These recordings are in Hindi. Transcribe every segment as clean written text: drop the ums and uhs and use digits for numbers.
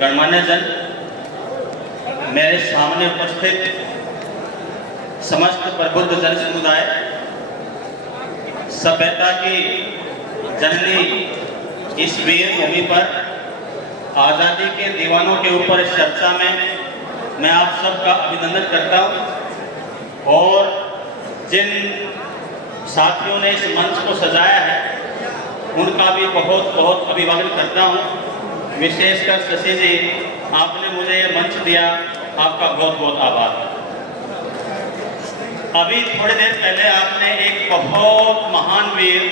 गणमान्य जन, मेरे सामने उपस्थित समस्त प्रबुद्ध जन समुदाय, सभ्यता की जननी इस वीर भूमि पर आज़ादी के दीवानों के ऊपर इस चर्चा में मैं आप सबका अभिनंदन करता हूं और जिन साथियों ने इस मंच को सजाया है उनका भी बहुत बहुत अभिवादन करता हूं। विशेषकर शशि जी, आपने मुझे ये मंच दिया, आपका बहुत बहुत आभार। अभी थोड़ी देर पहले आपने एक बहुत महान वीर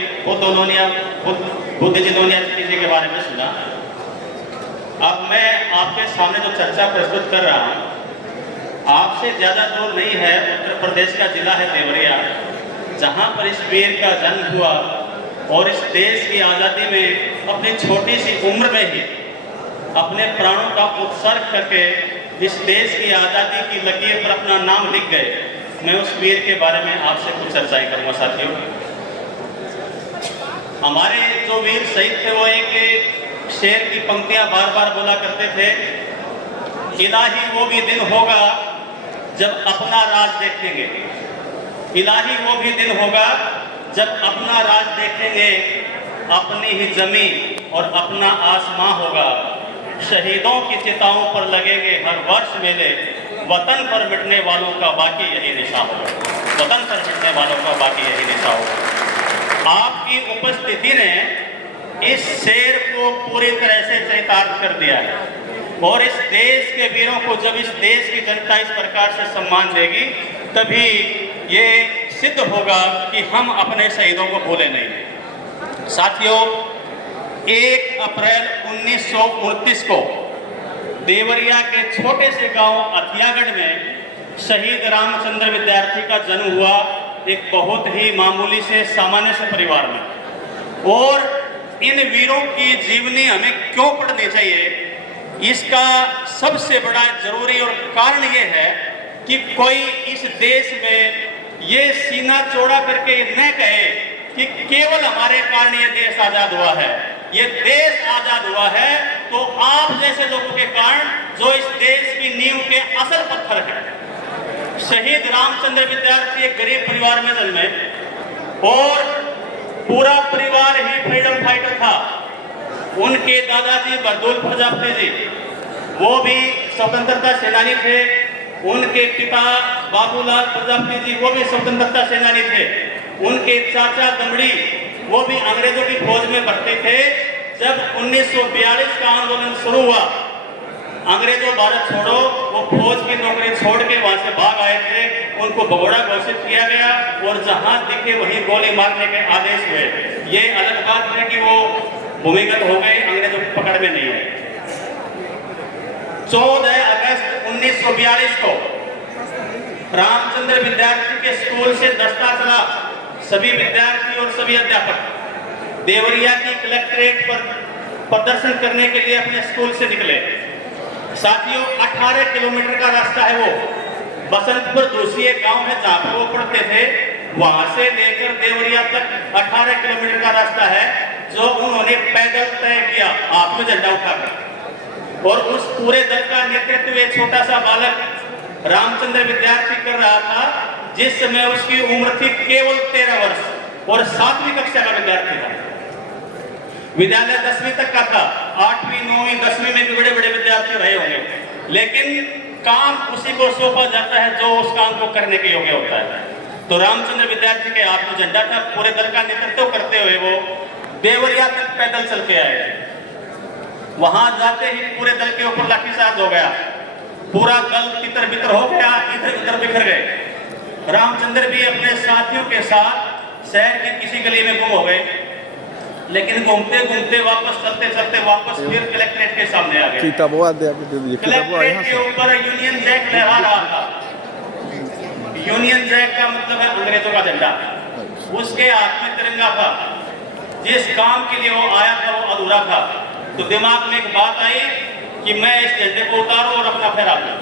बुद्धिजीनोनिया जी के बारे में सुना। अब मैं आपके सामने जो चर्चा प्रस्तुत कर रहा हूँ, आपसे ज्यादा दूर नहीं है, उत्तर प्रदेश का जिला है देवरिया, जहाँ पर इस वीर का जन्म हुआ और इस देश की आज़ादी में अपनी छोटी सी उम्र में ही अपने प्राणों का उत्सर्ग करके इस देश की आज़ादी की लकीर पर अपना नाम लिख गए। मैं उस वीर के बारे में आपसे कुछ चर्चाएं करूंगा साथियों। हमारे जो वीर शहीद थे वो एक शेर की पंक्तियां बार बार बोला करते थे, इलाही वो भी दिन होगा जब अपना राज देखेंगे, इलाही वो भी दिन होगा जब अपना राज देखेंगे, अपनी ही जमीन और अपना आसमां होगा, शहीदों की चिताओं पर लगेंगे हर वर्ष मेले, वतन पर मिटने वालों का बाकी यही निशा होगा, वतन पर मिटने वालों का बाकी यही निशा होगा। आपकी उपस्थिति ने इस शेर को पूरी तरह से चरितार्थ कर दिया है और इस देश के वीरों को जब इस देश की जनता इस प्रकार से सम्मान देगी तभी ये सिद्ध होगा कि हम अपने शहीदों को भूले नहीं। साथियों, 1 अप्रैल 1929 को देवरिया के छोटे से गांव अथियागढ़ में शहीद रामचंद्र विद्यार्थी का जन्म हुआ, एक बहुत ही मामूली से सामान्य से परिवार में। और इन वीरों की जीवनी हमें क्यों पढ़नी चाहिए, इसका सबसे बड़ा जरूरी और कारण ये है कि कोई इस देश में ये सीना चौड़ा करके न कहे कि केवल हमारे कारण ये देश आजाद हुआ है। ये देश आजाद हुआ है तो आप जैसे लोगों के कारण, जो इस देश की नींव के असल पत्थर हैं। शहीद रामचंद्र विद्यार्थी एक गरीब परिवार में जन्मे और पूरा परिवार ही फ्रीडम फाइटर था। उनके दादाजी बरदौल प्रजापति जी, वो भी स्वतंत्रता सेनानी थे। उनके पिता बाबूलाल प्रजापति जी, वो भी स्वतंत्रता सेनानी थे। उनके चाचा दमड़ी, वो भी अंग्रेजों की फौज में भर्ती थे। जब 1942 का आंदोलन शुरू हुआ, अंग्रेजों भारत छोड़ो, वो फौज की नौकरी छोड़ के वहां से भाग आए थे। उनको भगोड़ा घोषित किया गया और जहां दिखे वहीं गोली मारने के आदेश हुए। ये अलग बात है कि वो भूमिगत हो गए, अंग्रेजों की पकड़ में नहीं हुए। 14 अगस्त 1942 को रामचंद्र विद्यार्थी के स्कूल से दस्ता चला। सभी विद्यार्थी और सभी अध्यापक देवरिया की कलेक्ट्रेट पर प्रदर्शन करने के लिए अपने स्कूल से निकले। साथियों, 18 किलोमीटर का रास्ता है वो। बसंतपुर दूसरी एक गांव है जहां पर वो पढ़ते थे, वहां से लेकर देवरिया तक 18 किलोमीटर का रास्ता है जो उन्होंने पैदल तय किया, हाथ में झंडा उठाकर। और उस पूरे दल का नेतृत्व एक छोटा सा बालक रामचंद्र विद्यार्थी कर रहा था, जिस समय उसकी उम्र थी केवल 13 वर्ष और 7वीं कक्षा का विद्यार्थी था। विद्यालय 10वीं तक का था, 8वीं 9वीं 10वीं में भी बड़े बड़े विद्यार्थी रहे होंगे, लेकिन काम उसी को सौंपा जाता है जो उस काम को करने के योग्य होता है। तो रामचंद्र विद्यार्थी के हाथ में झंडा था। पूरे दल का नेतृत्व करते हुए वो देवरिया तक पैदल चल के आए। वहां जाते ही पूरे दल के ऊपर लाठीचार्ज हो गया, पूरा दल तितर बितर हो गया, इधर उधर बिखर गए। रामचंद्र भी अपने साथियों के साथ शहर की किसी गली में गुम हो गए, लेकिन घूमते घूमते वापस चलते चलते वापस फिर कलेक्ट्रेट के सामने आ गए। कलेक्ट्रेट के ऊपर यूनियन जैक लहरा रहा था। यूनियन जैक का मतलब है अंग्रेजों का झंडा। उसके हाथ में तिरंगा था। जिस काम के लिए वो आया था वो अधूरा था। तो दिमाग में एक बात आई कि मैं इस झंडे को उतारूं और अपना फहरा दूं।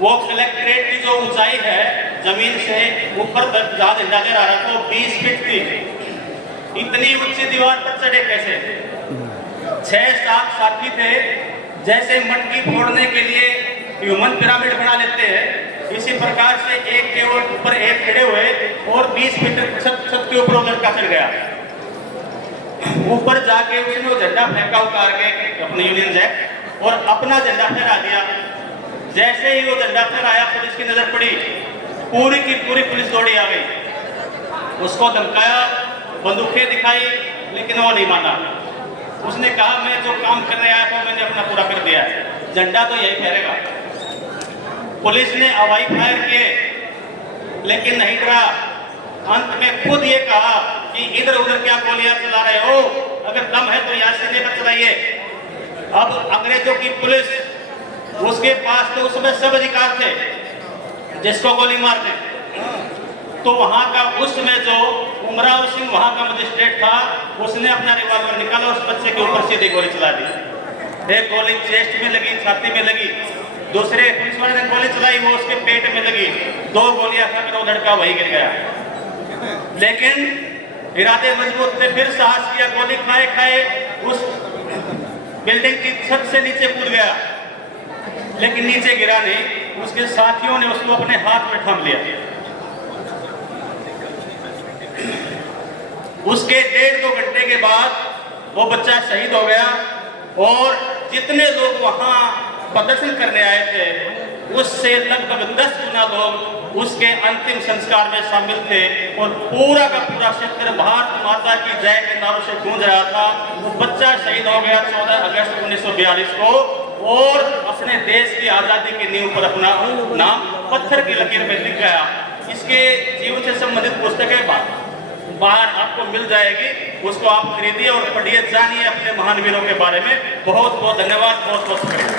वो कलेक्ट्रेट की जो ऊंचाई है जमीन से ऊपर तक जहां झंडा लहरा रहा था वो 20 फीट थी। इतनी ऊंची दीवार पर चढ़े कैसे? 6-7 साथी थे जैसे मटकी फोड़ने के लिए ह्यूमन पिरामिड बना लेते हैं, इसी प्रकार से एक के ऊपर एक खड़े हुए और 20 मीटर छत के ऊपर वो लड़का चढ़ गया। ऊपर जाके उसने वो झंडा फेंका उतार के अपने यूनियन जैक और अपना झंडा फहरा दिया। जैसे ही वो झंडा फहराया पुलिस की नजर पड़ी, पूरी की पूरी पुलिस दौड़ी आ गई। उसको धमकाया, बंदूकें दिखाई, लेकिन वो नहीं माना। उसने कहा मैं जो काम करने आया था मैंने अपना पूरा कर दिया है, झंडा तो यही फहरेगा। पुलिस ने हवाई फायर किए लेकिन नहीं डरा। अंत में खुद ये कहा कि इधर उधर क्या गोलियां चला रहे हो, अगर दम है तो यहाँ से लेकर चलाइए। अब अंग्रेजों की पुलिस, उसके पास तो उसमें सब अधिकार थे जिसको गोली मार दे। तो वहां का उस समय जो उमराव सिंह वहां का मजिस्ट्रेट था, उसने अपना रिवॉल्वर निकाला, उस बच्चे के ऊपर सीधी गोली चला दी। एक गोली चेस्ट में लगी, छाती में लगी, दूसरे पुलिस वाले ने गोली चलाई, वो उसके पेट में लगी। 2 गोलियां खाकर वो लड़का वही गिर गया। लेकिन इरादे मजबूत थे, फिर साहस किया, गोली खाए खाए उस बिल्डिंग की छत से नीचे कूद गया, लेकिन नीचे गिरा नहीं। उसके साथियों ने उसको अपने हाथ में थाम लिया। उसके 1.5-2 घंटे के बाद वो बच्चा शहीद हो गया और जितने लोग वहां प्रदर्शन करने आए थे उससे लगभग 10 गुना लोग उसके अंतिम संस्कार में शामिल थे और पूरा का पूरा क्षेत्र भारत माता की जय के नारों से गूंज रहा था। वो बच्चा शहीद हो गया 14 अगस्त 1942 को और अपने देश की आजादी की नींव पर अपना नाम पत्थर की लकीर में लिख गया। इसके जीवन से संबंधित पुस्तकें बाहर आपको मिल जाएगी, उसको आप खरीदिए और पढ़िए, जानिए अपने महान वीरों के बारे में। बहुत बहुत धन्यवाद, बहुत बहुत शुक्रिया।